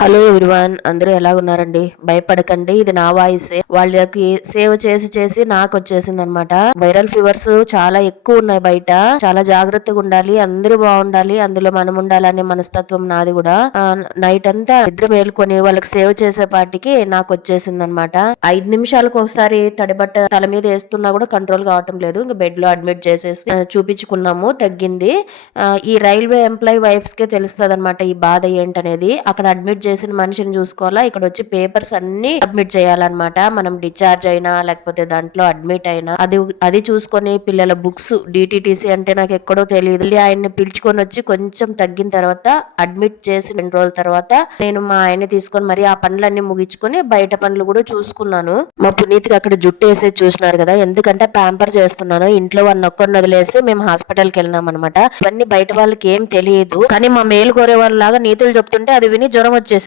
Hello everyone, అందరూ ఎలా ఉన్నారండి? భయపడకండి, ఇది నా వాయిసే. వాళ్ళకి సేవ్ చేసి చేసి నాకు వచ్చేసింది అనమాట. వైరల్ ఫీవర్స్ చాలా ఎక్కువ ఉన్నాయి బయట. చాలా జాగ్రత్తగా ఉండాలి, అందరూ బాగుండాలి, అందులో మనం ఉండాలనే మనస్తత్వం నాది కూడా. నైట్ అంతా నిద్ర మేలుకొని వాళ్ళకి సేవ్ చేసే పాటికి నాకు వచ్చేసింది అనమాట. 5 నిమిషాలకు ఒకసారి తడిబట్ట తల మీద వేస్తున్నా కూడా కంట్రోల్ కావటం లేదు. ఇంకా బెడ్ లో అడ్మిట్ చేసేసి చూపించుకున్నాము, తగ్గింది. ఈ రైల్వే ఎంప్లాయీ వైఫ్స్ కే తెలుస్తుంది అనమాట ఈ బాధ ఏంటనేది. అక్కడ అడ్మిట్ చేసిన మనిషిని చూసుకోవాలా, ఇక్కడ వచ్చి పేపర్స్ అన్ని సబ్మిట్ చేయాలన్నమాట. మనం డిశ్చార్జ్ అయినా లేకపోతే దాంట్లో అడ్మిట్ అయినా అది చూసుకొని పిల్లల బుక్స్ డిటిటిసి అంటే నాకు ఎక్కడో తెలియదు. ఆయన్ని పిలుచుకొని వచ్చి కొంచెం తగ్గిన తర్వాత అడ్మిట్ చేసి 2 రోజుల తర్వాత నేను మా ఆయన్ని తీసుకొని మరి ఆ పనులన్నీ ముగించుకొని బయట పనులు కూడా చూసుకున్నాను. మా పునీత్కి అక్కడ జుట్టు వేసేది చూసినారు కదా, ఎందుకంటే ప్యాంపర్ చేస్తున్నాను. ఇంట్లో వాడిని ఒక్కరిని వదిలేసి మేము హాస్పిటల్కి వెళ్ళినాం అనమాట. ఇవన్నీ బయట వాళ్ళకి ఏం తెలియదు, కానీ మా మేలు కోరే వాళ్ళలాగా నీతులు చెప్తుంటే అది విని జ్వరం వచ్చేసింది